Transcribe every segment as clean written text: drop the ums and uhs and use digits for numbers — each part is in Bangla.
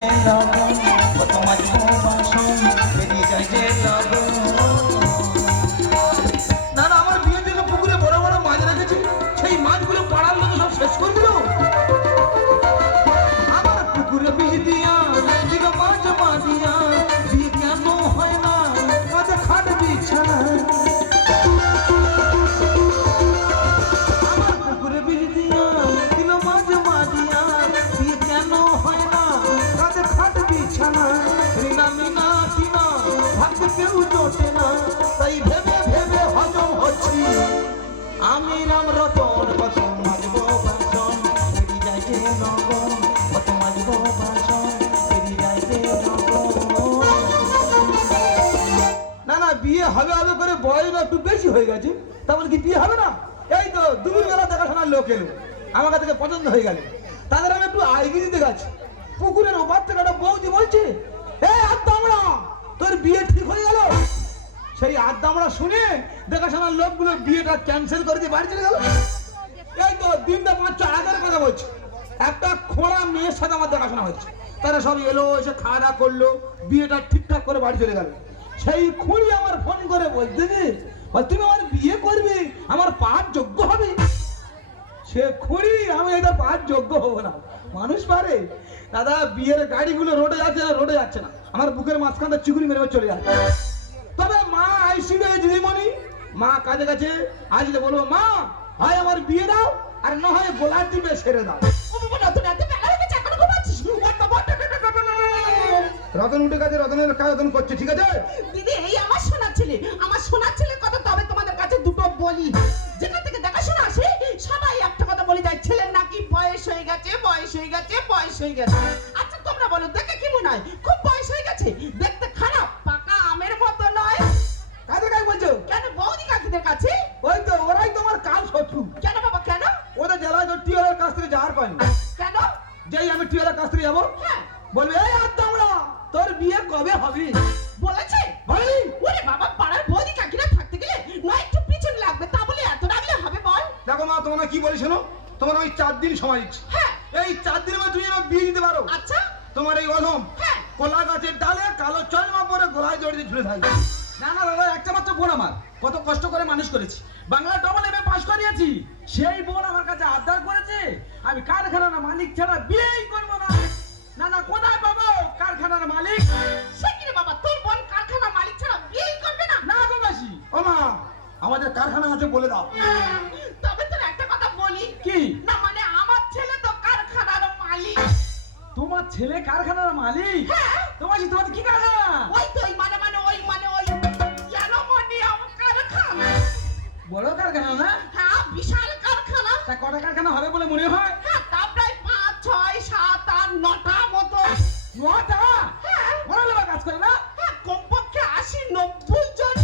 না না, আমার বিয়ের জন্য পুকুরে বড় বড় মাছ রেখেছি, সেই মাছগুলো পাড়ার লোক সব শেষ করে দিল। আমার পুকুরে বিষ দিয়া দিল মাছ মারিয়া, বিয়ে কেন হয় না মাঝে খাট বিছানা। আমার পুকুরে বিষ দিয়া দিল মাছ মারিয়া, বিয়ে কেন হয় না মাঝে খাট বিছানা। রিনা মিনা টিনা ভাবতে কেউ জোটে না, তাই ভেবে ভেবে হজম হচ্ছি। আমি রাম রতন কত মাজবো বাসন, বেরি যাইতে নগর কত মাজবো বাসন, বেরি যাইতে নগর। না না, বিয়ে হবে হবে করে বয়স একটু বেশি হয়ে গেছে, তারপরে কি বিয়ে হবে না? এই তো দুপুর বেলা দেখাশোনার লোক এলো, আমার কাছে পছন্দ হয়ে গেল, তাদের আমি একটু আইগি দিতে গেছি। পুকুরের ওপার থেকে একটা বৌদি বলছে, এই আদ্দামড়া তোর বিয়ে ঠিক হয়ে গেল। সেই আদ্দামড়া শুনে দেখাশোনার লোকগুলো বিয়েটা ক্যান্সেল করে দিয়ে বাড়ি চলে গেল। এই তো দিনটা 5-4 আগের কথা বলছি, একটা খোঁড়া মেয়ের সাথে আমার দেখাশোনা হচ্ছে, তারা সব এলো, এসে খাওয়া দাওয়া করলো, বিয়েটা ঠিকঠাক করে বাড়ি চলে গেল। সেই খুঁড়ি আমার ফোন করে বলতে যে তুমি আমার বিয়ে করবে, আমার পাঁচ যোগ্য হবে। সে খুঁড়ি আমি এটা পাঁচ যোগ্য হবো না, মানুষ পারে দাদা। বিয়ের গাড়িগুলো রোডে যাচ্ছে না, রোডে যাচ্ছে না, আমার বুকের মাঝখানটা চিকুরি মেরে চলে যাচ্ছে। তবে মা আইসিবে দিদিমণি, মা কাজে গেছে, আসলে বলবো মা হয় আমার বিয়ে দাও, আর না হয় গোলার দিবে সেরে দাও। রতন উঠে গেছে, রতনের কাজ রতন করছে, ঠিক আছে দিদি। এই আমার সোনার ছেলের কথা। তবে তোমাদের কাছে দুটো বলি, যেখান থেকে দেখাশোনা আসে সবাই একটা কথা বলে যায়, ছেলের নাকি বয়স হয়ে গেছে, বয়স হয়ে গেছে, বয়স হয়ে গেছে। আচ্ছা তোমরা বলো, দেখে কি মনে হয় খুব বয়স হয়ে গেছে? দেখতে খারাপ, পাকা আমের মতো নয়। কাদের কাজ বলছো? কেন বৌদি কাকিদের কাছে? ওই তো ওরাই তোমার কাল শত্রু। কেন বাবা কেন? ওদের জেলায় তো টিওলের কাছ থেকে যাওয়ার পাইনি। কেন? যেই আমি টিওলের কাছ থেকে যাবো, হ্যাঁ বলবে এই আদ্দামড়া তোর বিয়ে কবে হবে? বলেছে। বলি ওরে বাবা, পাড়ার বৌদি কাকিরা থাকতে গেলে নয় একটু পিছন লাগবে, তা বলে এত রাগলে হবে বল? দেখো মা, তোমরা কি বলি শোনো, তোমার ওই 4 দিন সময় দিচ্ছি। হ্যাঁ এই 4 দিনের মধ্যে তুমি আমার বিয়ে দিতে পারো। আচ্ছা তোমার এই অধম হ্যাঁ কলা গাছের ডালে কালো চশমা পরে গলায় জড়িয়ে ঝুলে থাকবে। না না দাদা, একটা মাত্র বোন আমার, কত কষ্ট করে মানুষ করেছি, বাংলা ডবল এমএ পাস করিয়েছি, সেই বোন আমার কাছে আবদার করেছে আমি কারখানার মালিক ছাড়া বিয়েই করবো না। না না, কোথায় পাবো কারখানার মালিক? সে কি রে বাবা, তোর বোন কারখানার মালিক ছাড়া বিয়েই করবে না? না গো মাসি। ও মা, আমাদের কারখানা আছে বলে দাও। তবে তোর একটা কথা বলি। কি? না মানে আমার ছেলে তো কারখানার মালিক। তোমার ছেলে কারখানার মালিক? হ্যাঁ তোমার তোমার কি কারখানা? ওই তো ওই মানে ওই কেন মনে আমার কারখানা। বড় কারখানা না? হ্যাঁ বিশাল কারখানা। তা কটা কারখানা হবে বলে মনে হয়? হ্যাঁ তা প্রায় 5, 6, 7, 8, 9টা মতো। 9টা? হ্যাঁ বড় লোক কাজ করে না? হ্যাঁ কমপক্ষে 80-90 জন।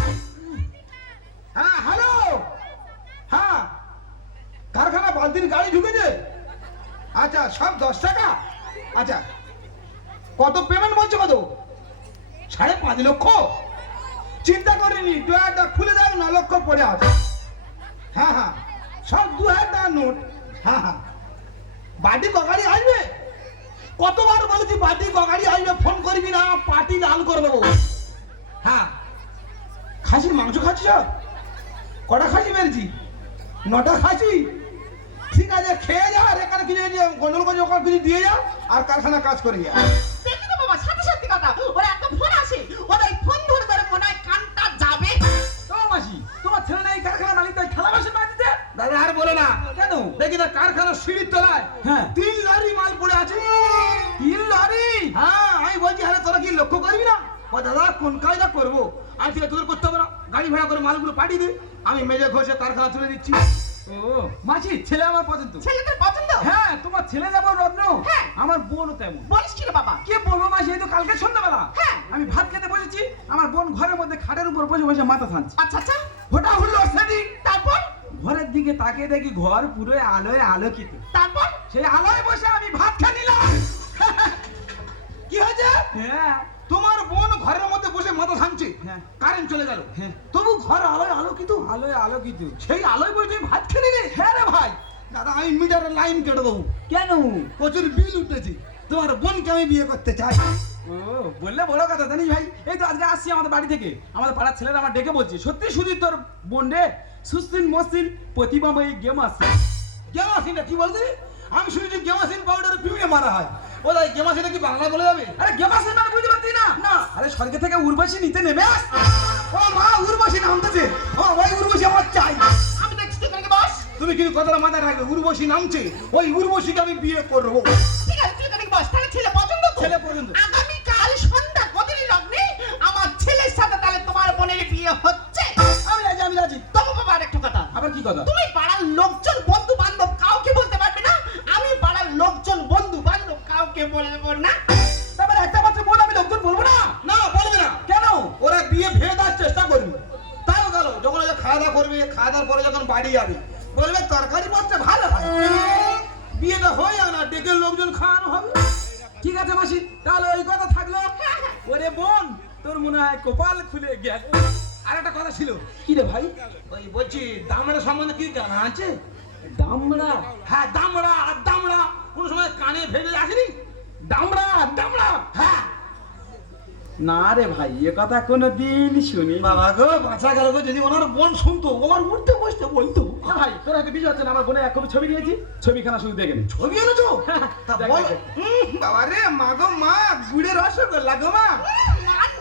হ্যাঁ হ্যালো, হ্যাঁ কারখানা বালতির গাড়ি ঢুকেছে। আচ্ছা সব 10 টাকা। আচ্ছা কত পেমেন্ট বলছো? কত? 5.5 লক্ষ? চিন্তা করিনি, ডয়ারটা খুলে দাও, 9 লক্ষ পড়ে আছে। হ্যাঁ হ্যাঁ সব 2000 টাকার নোট। হ্যাঁ হ্যাঁ বাড়ি কগাড়ি আসবে? কতবার বলেছি বাড়ি কগাড়ি আসবে, ফোন করবি না, পার্টি লাল করে দেবো। হ্যাঁ খাসির মাংস খাচ্ছ? কটা খাসি মেরেছি? 9টা খাসি। ঠিক আছে খেয়ে যা, আর এখানে কিছু গন্ডল করে ওখানে কিছু দিয়ে যা, আর কারখানা কাজ করে যা। দেখি তো বাবা, সত্যি কথা, ওরা এত ফোন আসে, ওরা এই ফোন ধরে ধরে মনে হয় কানটা যাবে। ও মাসি, তোমার ছেলে না এই কারখানার মালিক, তাই থালা বাসন মাজিতে? দাদা আর বলে না, কেন? দেখি না কারখানার সিঁড়ির তলায় হ্যাঁ 3 লরি মাল পড়ে আছে। 3 লরি? হ্যাঁ আমি বলছি, আরে তোরা কি লক্ষ্য করবি না? ও দাদা কোন কাজটা করবো, আজ থেকে তোদের করতে হবে না, গাড়ি ভাড়া করে মালগুলো পাঠিয়ে দে, আমি মেজে ঘষে কারখানা তুলে দিচ্ছি। ও মাসি, ছেলে আমার পছন্দ। ছেলেদের পছন্দ? হ্যাঁ, তোমার ছেলে যেমন রত্ন, হ্যাঁ আমার বোনও তেমন। বলিস কি রে বাবা? কি বলবো মাসি, এই তো কালকে সন্ধ্যাবেলা হ্যাঁ আমি ভাত খেতে বসেছি, আমার বোন ঘরের মধ্যে খাটের উপর বসে বসে মাথা থানছে। আচ্ছা আচ্ছা ওটা হলো সেদিন। তারপর? ঘরের দিকে তাকিয়ে দেখি ঘর পুরো আলোয় আলোকিত। তারপর? সেই আলোয় বসে আমি ভাত খেয়ে নিলাম। কি হয়েছে? হ্যাঁ তোমার বোন ঘরের মধ্যে বসে মাথা থামছে, হ্যাঁ কারেন্ট চলে গেল, হ্যাঁ তবু ঘর আলোয় আলোকিত। আলোয় আলোকিত। সেই আলোয় বসে তুমি ভাত খেয়ে নিলে? হ্যাঁ রে ভাই। দাদা আমি মিটারের লাইন কেটে দেবো, কেন? প্রচুর বিল উঠেছে। তোমার বোনকে আমি বিয়ে করতে চাই। ও বললে বড় কথা জানিস ভাই, এই তো আজকে আসছি আমাদের বাড়ি থেকে, আমাদের পাড়ার ছেলেরা আমার ডেকে বলছে সত্যি শুধু তোর বোন রে সুস্তিন মসৃণ প্রতিভাময়ী গেম আছে। গেমাসিনটা কি বলতে? আমি শুনেছি গেমাসিন পাউডারে পিউড়ে মারা হয়। ও তাই গেমাসিনটা কি বাংলা বলে যাবে? আরে গেম আছে মানে বুঝতে পারছি না, না। আরে স্বর্গ থেকে উর্বশী নিতে নেমে আস। ও মা, উর্বশী নামতেছে। ও ওই উর্বশী আমার চাই। আমি দেখছি তুই এখানে বস। তুমি কিন্তু কথাটা মাথায় রাখবে, উর্বশী নামছে, ওই উর্বশীকে আমি বিয়ে করবো। ঠিক আছে তুই এখানে বস। তাহলে ছেলে পছন্দ তো? ছেলে পছন্দ। আগামীকাল সন্ধ্যা কদিন লগ্নে আমার ছেলের সাথে তাহলে তোমার বোনের বিয়ে হচ্ছে। আমি রাজি, আমি রাজি। তবু বাবা আরেকটা কথা, আবার কি কথা? তুমি পাড়ার লোকজন বন্ধু বান্ধব কাউকে বলতে পারবে না, আমি পাড়ার লোকজন বন্ধু বান্ধব কাউকে বলবো না। তারপরে একটা মাত্র বোন আমি লোকজন বলবো না? না, বলবে না। কেন? ওরা বিয়ে ভেঙে দেওয়ার চেষ্টা করবে। তাও গেল, যখন ওরা খাওয়া দাওয়া করবে, খাওয়া দাওয়ার পরে যখন বাড়ি যাবে বলবে তরকারি পত্রে ভালো হয়। বিয়েটা হয়ে যাবে না, ডেকে লোকজন খাওয়ানো হবে। ঠিক আছে মাসি, তাহলে ওই কথা থাকলো। ওরে বোন, তোর মনে হয় কপাল খুলে গেল। আর একটা কথা ছিল, কি রে ভাই? ওই বলছি দামড়া সম্বন্ধে কি জানা আছে? দামড়া? হ্যাঁ, দামড়া আর দামড়া কোনো সময় কানে ভেবে আসেনি? দামড়া? দামড়া? হ্যাঁ। না রে ভাই, এ কথা কোনোদিন শুনি। বাবা গো, বাঁচা গেল গো, যদি ওনার বোন শুনতো, ওনার উঠতে বসতে বলতো। ভাই তোর হয়তো বিষয় হচ্ছে না, আমার বোনের এক কপি ছবি নিয়েছি, ছবিখানা শুধু দেখে নে। ছবি এনেছো? তা দেখ, বল। দেখ, বাবা রে, মা গো মা, গুড়ে রসগোল্লা গো মা।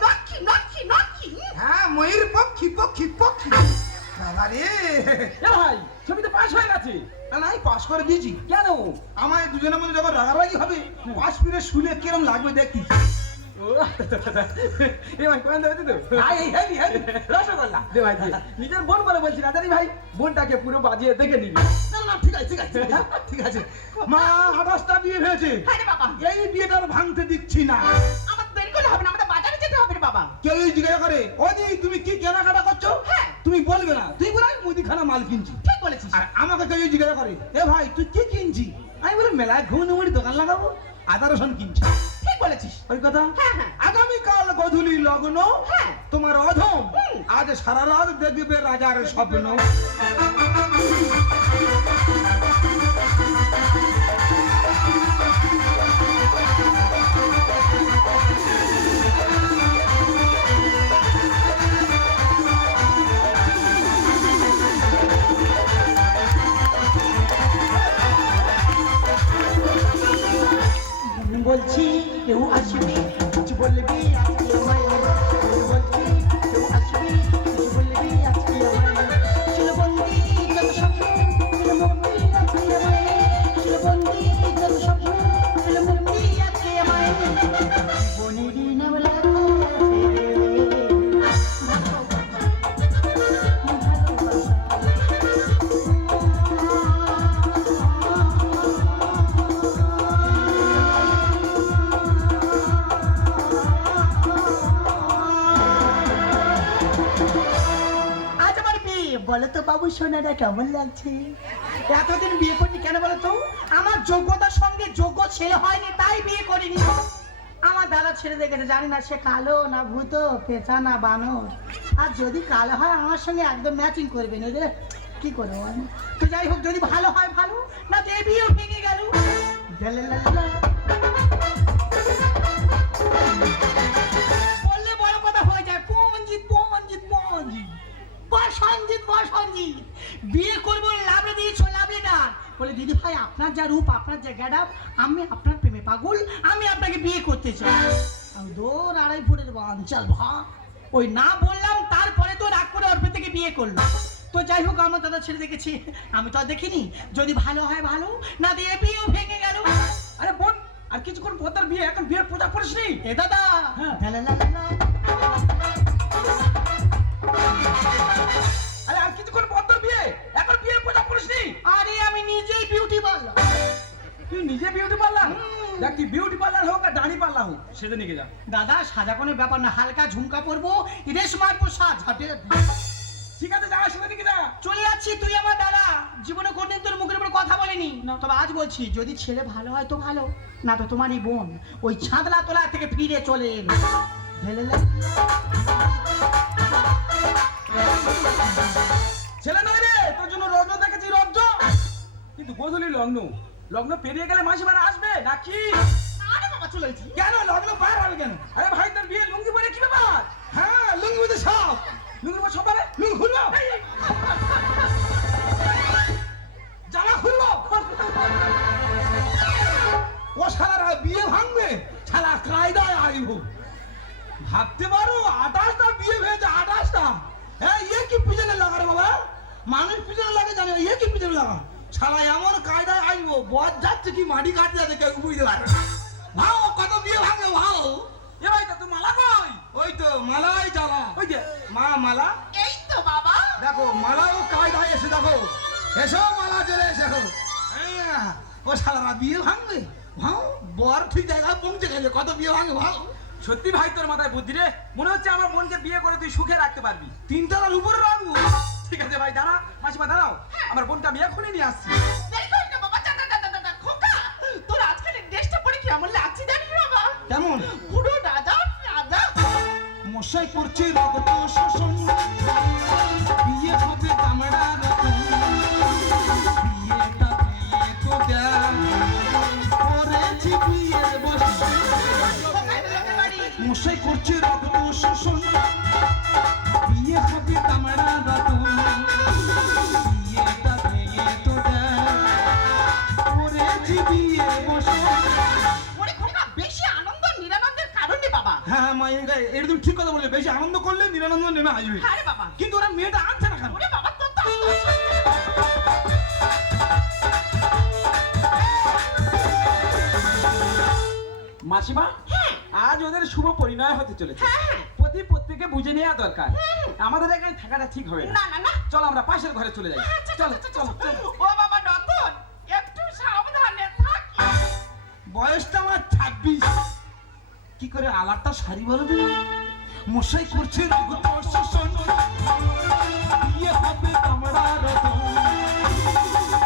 নক্ষী নক্ষী নক্ষী। হ্যাঁ, ময়ূর পক্ষী পক্ষী পক্ষী। বাবা রে, এ ভাই, ছবি তো পাস হয়ে গেছে। না না, পাস করে দিয়েছি। কেন? আমায় দুজনের মধ্যে যখন রাগারাগি হবে, পাশ ফিরে শুলে কিরম লাগবে দেখতি। ও এ ভাই কোন দেবে তো? এই হেভি হেভি রসগোল্লা। দে ভাই দে। নিজের বোন বলে বলছি না জানি ভাই, বোনটাকে পুরো বাজিয়ে দেখে নিবি। না না, ঠিক আছে ঠিক আছে ঠিক আছে। মা 28টা বিয়ে হয়েছে, হ্যাঁ রে বাবা, এই বিয়েটা আর ভাঙতে দিচ্ছি না। আমার দেরি করলে হবে না, আমাদের বাজারে যেতে হবে রে বাবা। কেউ জিজ্ঞাসা করে, ওদি তুমি কি কেনাকাটা করছো? হ্যাঁ। তুমি বলবে না, তুই বলে আমি মুদিখানা মাল কিনছি। ঠিক বলেছিস। আর আমাকে কেউ জিজ্ঞাসা করে, এ ভাই তুই কি কিনছি? আমি বলি মেলায় ঘুমনি দোকান লাগাবো, আদা রসুন কিনছি। ঠিক বলেছিস। ওই কথা। হ্যাঁ, হ্যাঁ। আগামীকাল গধূলি লগ্ন, হ্যাঁ। তোমার অধম আজ সারা রাত দেখবে রাজার স্বপ্ন। বলছি কেউ আসবে কিছু বলবি আজকে আমায়, বলছি কেউ আসবে কিছু বলবি আজকে আমায়, ছিল বন্দি যত স্বপ্ন ছিল বন্দি আজকে আমায়, ছিল বন্দি যত স্বপ্ন ছিল বন্দি আজকে আমায়, জীবনেরই নাম লেখা বলো তো বাবু সোনাটা কেমন লাগছে? এতদিন বিয়ে করিনি কেন বলো তো? আমার যোগ্যতার সঙ্গে যোগ্য ছেলে হয়নি তাই বিয়ে করিনি। আমার দাদা ছেড়ে দেখেছে, জানি না সে কালো না ভূত পেঁচা না বানর। আর যদি কালো হয় আমার সঙ্গে একদম ম্যাচিং করবে না রে, কি করবো আমি? তো যাই হোক, যদি ভালো হয় ভালো, না তো এই বিয়েও ভেঙে গেল। বললে বড় কথা হয়ে যায়, পঞ্জিত পঞ্জিত পঞ্জিত সঞ্জিত সঞ্জিত বিয়ে করবো লাভে দিয়েছো লাভে না বলে, দিদি ভাই আপনার যা রূপ আপনার যা গ্যাডাপ, আমি আপনার প্রেমে পাগল, আমি আপনাকে বিয়ে করতে চাই। আমি দৌড় 2.5 ফুটের বাঞ্চাল ভা, ওই না বললাম তারপরে তো রাগ করে অল্প থেকে বিয়ে করলো। তো যাই হোক, আমার দাদা ছেড়ে দেখেছি, আমি তো আর দেখিনি। যদি ভালো হয় ভালো, না দিয়ে বিয়েও ভেঙে গেল। আরে বোন, আর কিছুক্ষণ পর তোর বিয়ে, এখন বিয়ের পূজা করিস নি? এ দাদা, হ্যাঁ। আরে আর কিছুক্ষণ পর তোর বিয়ে, এখন বিয়ের পূজা করিস নি? আরে আমি নিজেই বিউটি পার্লার। তুই নিজে বিউটি পার্লার? দেখ তুই বিউটি পার্লার হোক আর দাড়ি পার্লার হোক, সেটা নিয়ে যা। দাদা সাজা কোনো ব্যাপার না, হালকা ঝুমকা পরবো, ইরেশ মারবো, সাজ হাটে। ঠিক আছে, যা সেটা নিয়ে যা। চলে যাচ্ছি, তুই আমার দাদা, জীবনে কোনদিন তোর মুখের উপর কথা বলিনি, তবে আজ বলছি, যদি ছেলে ভালো হয় তো ভালো, না তো তোমারই বোন ওই ছাদলা তোলা থেকে ফিরে চলে এলো। ছেলে নয় রে, তোর জন্য রত্ন দেখেছি, রত্ন। কিন্তু গোধূলি লগ্ন, লগ্ন পেরিয়ে গেলে মাসি বাড়া আসবে নাকি? আরে চলেছি। কেন লাগলো বাইরে হবে কেন? আরে ভাই তোর বিয়ে লুঙ্গি পরে কি ব্যাপার? হ্যাঁ লুঙ্গি মধ্যে সাপ। লুঙ্গি পরে সব পারে? লুঙ্গি খুলবো, জামা খুলবো। ও শালারা বিয়ে ভাঙবে, শালা কায়দায় আইব। ভাবতে পারো 28টা বিয়ে হয়েছে, 28টা। হ্যাঁ এ কি পিছনে লাগা রে বাবা? মানুষ পিছনে লাগে জানে, এ কি পিছনে লাগা? শালা এমন কায়দায় আইব, বর যাচ্ছে কি মাটি কাটতে যাচ্ছে কেউ বুঝতে পারে না। ভাও কত বিয়ে ভাঙে ভাও। এ ভাই তা তুই মালা কই? ওই তো মালাই জ্বালা, ওই যে মা মালা। এই তো বাবা। দেখো মালাও কায়দায় এসে দেখো, এসো মালা চলে এসো। হ্যাঁ, ও শালারা বিয়ে ভাঙবে ভাও, বর ঠিক জায়গায় পৌঁছে গেছে, কত বিয়ে ভাঙে ভাও। সত্যি ভাই তোর মাথায় বুদ্ধি রে, মনে হচ্ছে আমার বোনকে বিয়ে করে তুই সুখে রাখতে পারবি। 3 তলার উপরে রাখবো। ঠিক আছে ভাই দাঁড়া, মাসিমা দাঁড়াও, আমার বোনটা বিয়ে খুলে নিয়ে আসছি। দেরি করিস না বাবা, যা। খোকা, তোর আজকাল এই ড্রেসটা পরে কি এমন লাগছে জানিস বাবা? কেমন? পুরো রাজা। মশাই করছে রক্ত শোষণ, বিয়ে হবে কামড়া রতন, বিয়েটা দিয়ে তো দেখ, করেছি বিয়ের বসে। মশাই করছে রক্ত শোষণ, বিয়ে হবে কামড়া রতন, বিয়েটা দিয়ে তো দেখ, করেছি বিয়ের বসে। ওরে খোকা, বেশি আনন্দ নিরানন্দের কারণ নেই বাবা। হ্যাঁ মা, এটা তুমি ঠিক কথা বললে, বেশি আনন্দ করলে নিরানন্দ নেমে আসবে। হ্যাঁ রে বাবা। কিন্তু ওরা মেয়েটা আনছে না কেন? ওরে বাবা, তোর তো মাসিমা আজ ওদের শুভ পরিণয় হতে চলেছে, হ্যাঁ। প্রত্যেকে বুঝে নেওয়া দরকার। আমাদের এখানে থাকাটা ঠিক হবে না। না। চলো আমরা পাশের ঘরে চলে যাই। চলো চলো চলো। ও বাবা রতন, একটু সাবধানে থাকিস। বয়সটা আমার 26। কি করে আলারটা শাড়ি বলো তুমি? মশাই করছে রক্ত শোষণ, বিয়ে হবে কামড়া রতন,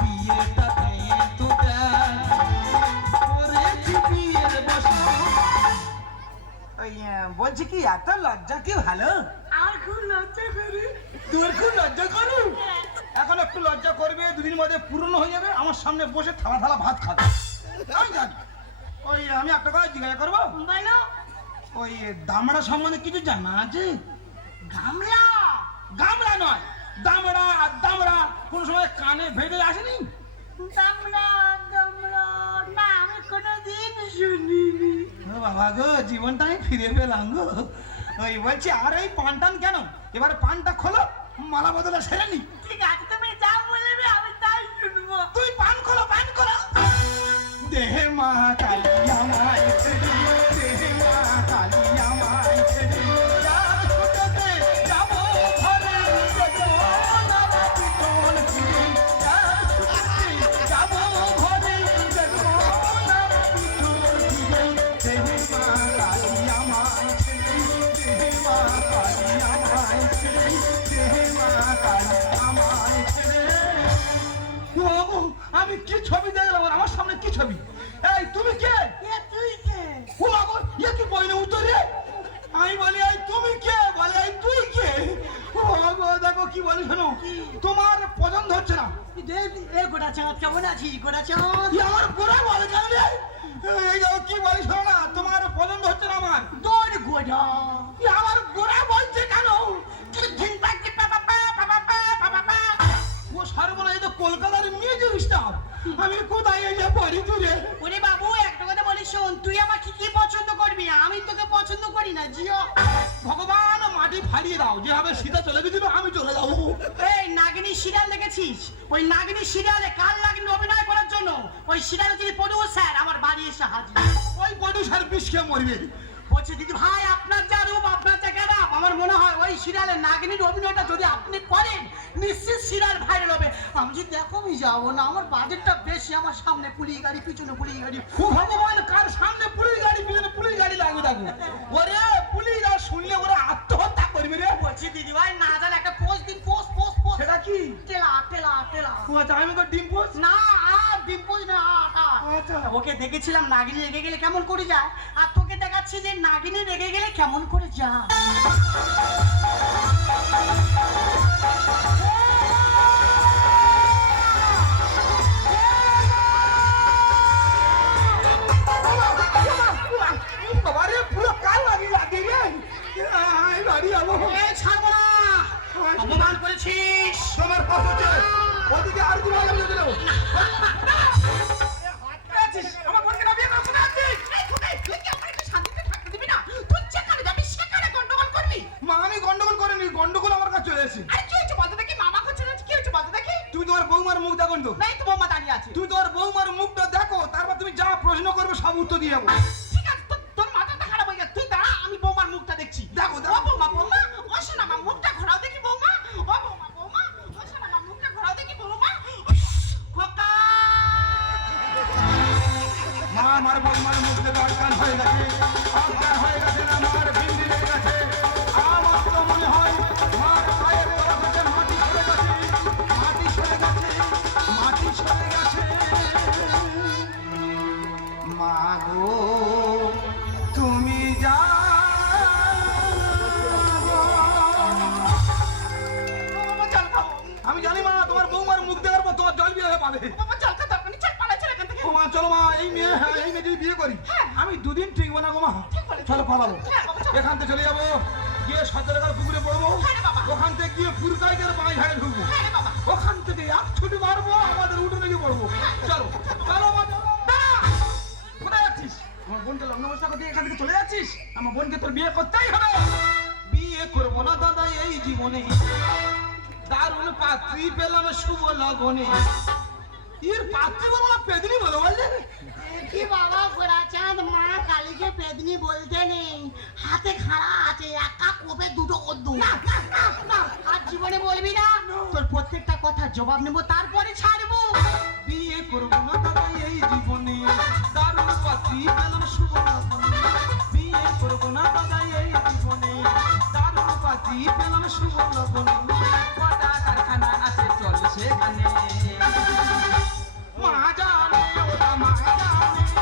বিয়েটা দিয়ে তো দেখ, করেছি বিয়ের বসে। বলছি কি এত লজ্জা কি ভালো? আর খুব লজ্জা করি। তোর খুব লজ্জা করু? এখন একটু লজ্জা করবে, দুদিন মধ্যে পুরনো হয়ে যাবে, আমার সামনে বসে থালা থালা ভাত খাবে। আমি জানি। ওই আমি একটা কথা জিজ্ঞাসা করবো, বলো। ওই দামড়া সম্বন্ধে কিছু জানা আছে? গামলা। গামড়া নয়, দামড়া। আর দামড়া কোন সময় কানে ভেঙে আসেনি? গামলা। না, আমি কোনোদিন শুনিনি। ও বাবা গো, জীবনটা আমি ফিরে পেলাম গো। ওই বলছি আর এই পান টান কেন? এবার পানটা খোলো, মালা বদলে সেরে নি। ঠিক আছে, তুমি যা বলবে আমি তাই শুনবো। তুই পান খোলো, পান খোলো। দেহে মা কালী আমায় ছেড়ে, দেহে মা কালী আমায় ছেড়ে, যার ছুটেতে যাবো ঘরে, দেখবো না পিছন ফিরে। যার ছুটেতে যাবো ঘরে, দেখবো না পিছন ফিরে। দেহে মা কালী আমায় ছেড়ে, দেহে মা কালী আমায় ছেড়ে, দেহে মা কালী আমায় ছেড়ে। বাবু, আমি কি ছবি দেখলাম? আর আমার সামনে কি ছবি? এই তুমি কে? তুই কে? ও বাবা, এ কি বইনে উত্তরে? আমি বলি এই তুমি কে? বলে এই তুই কে? ও বাবা, দেখো কি বলি শোনো, তোমার পছন্দ হচ্ছে না। এ গোটা চাঁদ কেমন আছিস? গোটা চাঁদ। ই আমার গোড়া বলে কেন রে? এই দেখো কি বলি শোনো না, তোমার পছন্দ হচ্ছে না আমার। তোর গোটা। ই আমার গোড়া বলছে কেন? ও সর্বনা, এই তো কলকাতার মিউজিক স্টার। আমি কোথায় এসে পড়ি তুই? ওরে বাবু, একটা কথা বলি শোন, তুই আমাকে কি পছন্দ করবি? আমি তোকে পছন্দ করি না, জিও। ভগবান মাটি ফাড়িয়ে দাও, যেভাবে সীতা চলে গেছিল আমি চলে যাবো। এই নাগিনী সিরিয়াল দেখেছিস? ওই নাগিনী সিরিয়ালে কাল নাগিনী অভিনয় করার জন্য ওই সিরিয়ালে যিনি প্রডিউসার আমার বাড়ি এসে হাজির। ওই প্রডিউসার বিষ খেয়ে মরবে। বলছে দিদি ভাই, আপনার যা রূপ, আপনার যা গেটআপ, আমার মনে হয় ওই সিরিয়ালে নাগিনীর অভিনয়টা যদি আপনি করেন নিশ্চিত সিরিয়াল ভাইরাল হবে। আমি যদি দেখো আমি যাবো না, আমার বাজেটটা বেশি, আমার সামনে পুলিশ গাড়ি, পিছনে পুলিশ গাড়ি। ও ভগবান, কার সামনে পুলিশ গাড়ি পিছনে পুলিশ গাড়ি লাগবে দেখো। ওরে পুলিশ আর শুনলে ওরা আত্মহত্যা করবে রে। বলছি দিদি ভাই, না জান একটা পোস্ট দিন, পোস্ট। সেটা কি? টেলা। ও আচ্ছা, আমি তো ডিম পোস্ট। না, আর ডিম্পল না, আচ্ছা। ওকে দেখেছিলাম নাগিনী রেগে গেলে কেমন করে যায়, আর তোকে দেখাচ্ছি যে নাগিনী রেগে গেলে কেমন করে যায়। বলছিস? তোমার কষ্ট হচ্ছে ওদিকে আর কি বলা যাবে আছিস, আমার বোনকে না বিয়ে করে কোথায় আছিস? এই খোকাই, তুই কি আমার একটু শান্তিতে থাকতে দিবি না? তুই যেখানে যাবি সেখানে গন্ডগোল করবি। মা আমি গন্ডগোল করিনি, গন্ডগোল আমার কাছে চলে এসেছে। আরে কি হয়েছে বলতে দেখি, মামা করছে না কি হয়েছে বলতে দেখি। তুমি তোমার বৌমার মুখ দেখো তো, নাই তো বৌমা দাঁড়িয়ে আছে। তুমি তোমার বৌমার মুখটা দেখো, তারপর তুমি যা প্রশ্ন করবে সব উত্তর দিয়ে যাবো। ঠিক আছে, তোর মাথাটা খারাপ হয়ে গেছে, তুই দাঁড়া, আমি বৌমার মুখটা দেখছি। দেখো, ও দেখো। বৌমা, বৌমা, ও শোনা মা, মুখটা ঘোরাও দেখি বৌমা। ও বৌমা, বৌমা, ও শোনা মা, মুখটা ঘোরাও দেখি বৌমা। খোকা! মা আমার বৌমার মুখ দেখে অজ্ঞান হয়ে গেছে, অজ্ঞান হয়ে গেছে না, আমার ভিন্ডি লেগে গেছে। আমার তো মনে হয় মার পায়ের তলা থেকে মাটি সরে গেছে, মাটি সরে গেছে, মাটি সরে গেছে। মা গো তুমি যা বৌমা, জল খাও। আমি জানি মা তোমার বৌমার মুখ দেখার পর তোমার জল বিয়ে পাবে। বৌমা, জল খা, দরকার নেই, চল পালা, চল এখান থেকে। ও মা চলো মা, এই মেয়ে, হ্যাঁ এই মেয়ে যদি বিয়ে করি হ্যাঁ। আমি দুদিন টিকবো না গো মা। ঠিক বলেছো। চলো পালাবো, হ্যাঁ, বাবা, চলো। এখান থেকে চলে যাবো, গিয়ে সতেরোটার পুকুরে পড়বো, হ্যাঁ রে বাবা। ওখান থেকে গিয়ে ফুরকাইদের পায়ে ঝাড়ে ঢুকবো, হ্যাঁ রে বাবা। ওখান থেকে এক ছুটি মারবো, আমাদের উঠোনে গিয়ে পড়বো। চলো চলো মা, চলো। দাঁড়া! কোথায় যাচ্ছিস? আমার বোনকে লগ্ন বসা করে দিয়ে এখান থেকে চলে যাচ্ছিস? আমার বোনকে তোর বিয়ে করতেই হবে। বিয়ে করবো না দাদা এই জীবনে, দারুণ পাত্রী পেলাম শুভ লগনে। এর পাত্রী বলবো না পেদনি বলো বললে? কি বাবা গোরাচাঁদ, মা কালীকে পেদনি বলতে নেই, হাতে খাড়া আছে, একা কোপে দুটো কদ্দু। আর জীবনে বলবি না, তোর প্রত্যেকটা কথা জবাব নেবো, তারপরে ছাড়বো। বিয়ে করবো না দাদা এই জীবনে, দারুণ পাত্রী পেলাম শুভ লগনে। বিয়ে করবো না দাদা এই জীবনে, দারুণ পাত্রী পেলাম শুভ লগনে। কটা কারখানা আছে চল সেখানে। মা জানে ওটা, মা জানে,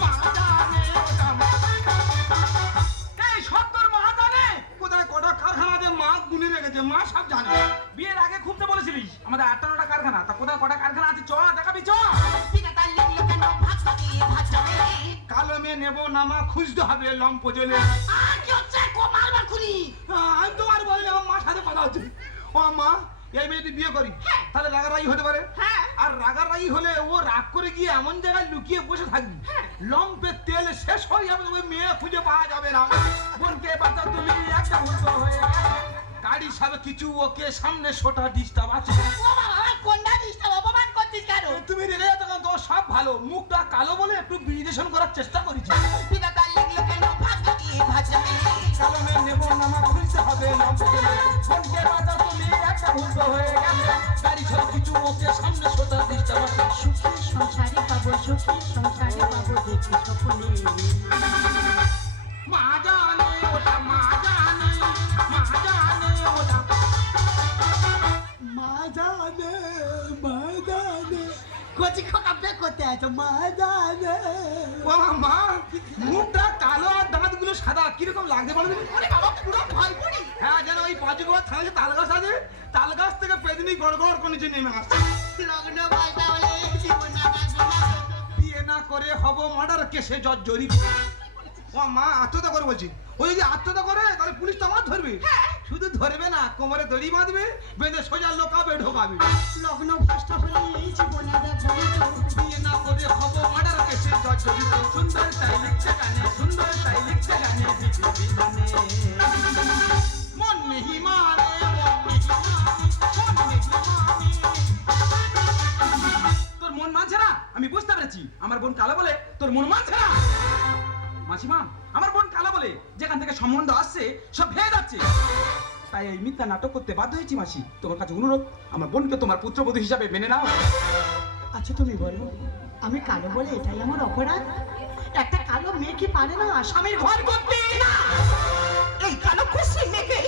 মা জানে ওটা, মা এই সব তোর মা জানে? কোথায় কটা কারখানা আছে মা গুনে রেখেছে, মা সব জানে। বিয়ের আগে খুব তো বলেছিলিস আমাদের 58টা কারখানা, তা কোথায় কটা কারখানা আছে চ দেখাবি চ। বিধাতা লিখলো কেন ভাগ ভাগিয়ে ভাগ যাবে। কালো মেয়ে নেবো না মা, খুঁজতে হবে লম্প জেলে। আর কি হচ্ছে, কোমাল মারকুনি। আমি তোমার বলি আমার মার সাথে কথা হচ্ছে। ও মা, এই মেয়ে যদি বিয়ে করি তাহলে রাগারাগি হতে পারে। হ্যাঁ। আর রাগারাগি হলে ও রাগ করে গিয়ে এমন জায়গায় লুকিয়ে বসে থাকবি, লম্পের তেল শেষ হয়ে যাবে, ওই মেয়ে খুঁজে পাওয়া যাবে না। বোনকে বাঁচা তুমি একটা উল্টো হয়ে গেলে। গাড়ি সব কিছু ওকে, সামনে সোটা ডিস্টার্ব আছে। ও বাবা, কোনটা ডিস্টার্ব, অপমান করছিস কেন? তুমি রেগে যাচ্ছ কেন? তোর সব ভালো, মুখটা কালো বলে একটু বিজনেশন করার চেষ্টা করেছি। বিধাতা লিখলো কেন ভাগ ভাগিয়ে ভাগ যাবে। কালো মেয়ে নেবো না মা, খুঁজতে হবে লম্প জেলে। বোনকে বাঁচা তুমি একটা উল্টো হয়ে গেলে। গাড়ি সব কিছু ওকে, সামনে সোটা ডিস্টার্ব আছে। সুখী সংসারে পাবো, সুখী সংসারে পাবো, দেখি স্বপ্নে। মা জানে ওটা, মা জানে, মা জানে ওটা, মা জানে, মা জানে, কচি খোকাপে করতে আছো, মা জানে। ও মা, মুখটা কালো আর দাঁতগুলো সাদা, কিরকম লাগছে বলো দেখি? ওরে বাবা, পুরো ভয় পড়ি। হ্যাঁ, যেন ওই পাঁচগোয়া থানায় যে তাল গাছ আছে, তাল গাছ থেকে পেদনি গড় গড় করে নিচে নেমে আসছে। লগ্ন বয়সা হলে জীবন কাটবে না। বিয়ে না করে হব মার্ডার কেসে জর্জরিত। ও মা, আত্মহত্যা করে বলছি। ওই যদি আত্মহত্যা করে তাহলে পুলিশ তো আমার ধরবে। শুধু ধরবে না, কোমরে দড়ি বাঁধবে, বেঁধে সোজা লোকাবে ঢোকাবে। লগ্ন ভ্রষ্ট হলে জীবন বিয়ে না করে হব মার্ডার কেসে জর্জরিত। সুন্দর তাই লিখছে গানে, সুন্দর তাই লিখছে গানে, বিধি বিধানে। মন নেহি মানে, মন নেহি মানে, মন নেহি মানে। তোর মন মানছে না? আমি বুঝতে পেরেছি, আমার বোন কালো বলে তোর মন মানছে না। মাসিমা, আমার বোন কালো বলে যেখান থেকে সম্বন্ধ আসছে সব ভেয়ে যাচ্ছে, তাই এই মিথ্যা নাটক করতে বাধ্য হয়েছি। মাসি, তোমার কাছে অনুরোধ, আমার বোনকে তোমার পুত্রবধূ হিসাবে মেনে নাও। আচ্ছা তুমি বলো, আমি কালো বলে এটাই আমার অপরাধ? একটা কালো মেয়ে কি পারে না স্বামীর ঘর করতে? এই কালো খুশি মেয়েকে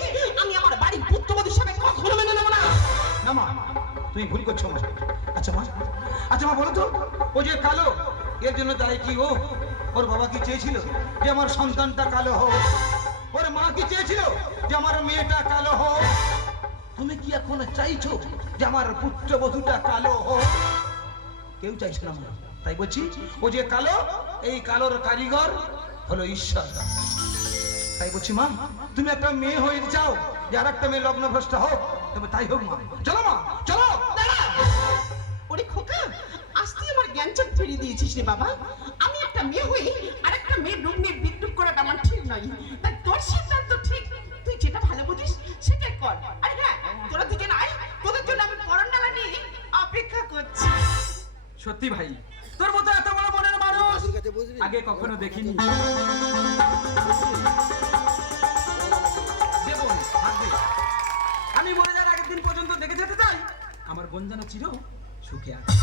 আমি আমার বাড়ির পুত্রবধূ হিসেবে কখনো মেনে নেব না। না মা, তুমি ভুল করছো মা। আচ্ছা মা, আচ্ছা মা বলো তো, ও যে কালো, এর জন্য দায়ী কি ও? ওর বাবা কি চেয়েছিল যে আমার সন্তানটা কালো হোক? ওর মা কি চেয়েছিল যে আমার মেয়েটা কালো হোক? তুমি কি এখন চাইছো যে আমার পুত্রবধূটা কালো হোক? কেউ চাইছে না মা। তাই বলছি, ও যে কালো, এই কালোর কারিগর হলো ঈশ্বর। তাই বলছি মা, তুমি একটা মেয়ে হয়ে চাও যে আর একটা মেয়ে লগ্নভ্রষ্ট হোক, তবে তাই হোক মা, চলো মা, চলো। দাঁড়া। ওরে খোকা, আজ তুই আমার জ্ঞানচোখ ফিরিয়ে দিয়েছিস রে বাবা। আমি একটা মেয়ে হয়ে আরেকটা মেয়ের রূপ নিয়ে বিদ্রুপ করাটা আমার ঠিক নয়। তাই তোর সিদ্ধান্ত ঠিক, তুই যেটা ভালো বুঝিস সেটাই কর। আরে হ্যাঁ, তোরা দুজন আয়, তোদের জন্য আমি করণডালা নিয়ে অপেক্ষা করছি। সত্যি ভাই, তোর মতো এত বড় মনের মানুষ আগে কখনো দেখিনি। দে বোন, হাত দে। আমি মরে যাওয়ার আগের দিন পর্যন্ত দেখে যেতে চাই আমার বোন যেন চির সুখে আছে।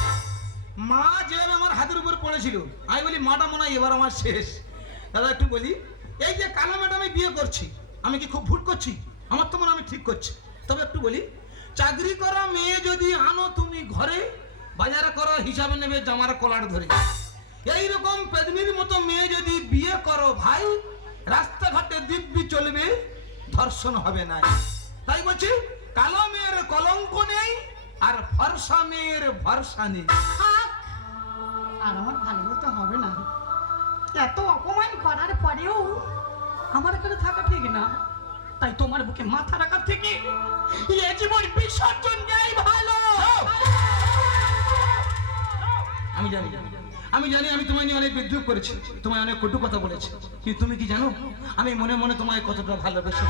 মা যেভাবে আমার হাতের উপর পড়েছিল, আমি বলি মাটা মনে হয় এবার আমার শেষ। দাদা একটু বলি, এই যে কালো ম্যাডাম আমি বিয়ে করছি, আমি কি খুব ভুল করছি? আমার তো মনে হয় আমি ঠিক করছি। তবে একটু বলি, চাকরি করা মেয়ে যদি আনো তুমি ঘরে, বাজারে করো হিসাবে নেবে জামার কলার ধরে। এইরকম পেদমির মতো মেয়ে যদি বিয়ে করো ভাই, রাস্তাঘাটে দিব্যি চলবে, ধর্ষণ হবে না। তাই বলছি, কালো মেয়ের কলঙ্ক নেই, আর ফর্সা মেয়ের ভরসা নেই। থাক। আর আমার ভালো বলতে হবে না, এত অপমান করার পরেও আমার এখানে থাকা ঠিক না। তাই তোমার বুকে মাথা রাখার থেকে এ জীবন বিসর্জন দেয় ভালো। আমি জানি, আমি জানি আমি তোমায় নিয়ে অনেক বিদ্রুপ করেছি, তোমায় অনেক কটু কথা বলেছি, কিন্তু তুমি কি জানো আমি মনে মনে তোমায় কতটা ভালোবেসে?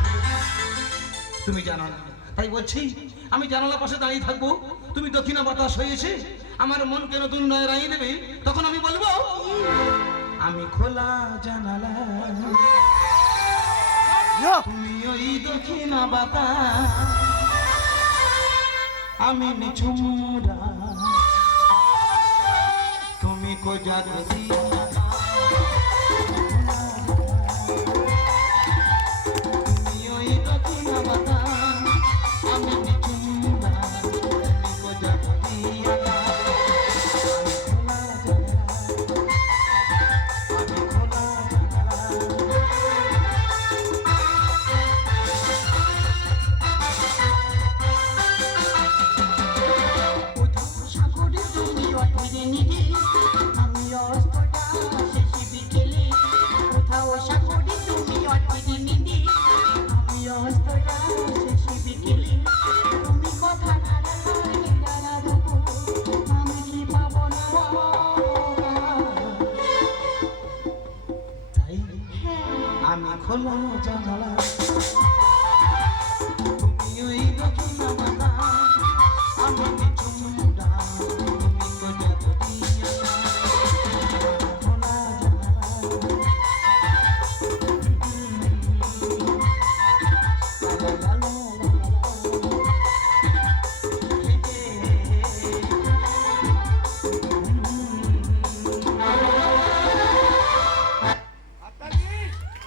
তুমি জানো না, তাই বলছি আমি জানালা পাশে দাঁড়িয়ে থাকবো, তুমি দক্ষিণা বাতাস হয়েছে আমার মনকে নতুন নয় রাঙিয়ে দেবে, তখন আমি বলবো আমি খোলা জানালা, তুমি ওই দক্ষিণা বাতাস, আমি নিঝুমরা, তুমি কোজাগরি, তুমি ওই দক্ষিণা বাতাস, আমি নিঝুমরা, তুমি কোজাগরি, আমি খোলা জানালা। সাগরে তুমি অটুরে নিধি, আমি অস্তটা শেষে বিকেলে। কোথাও সাগরে তুমি অটুরে নিধি, আমি অস্তটা শেষে বিকেলে। তুমি কথা না রাখায় দাঁড়াবো, আমি কি পাবো না? তাই আমি খোলা জানালা।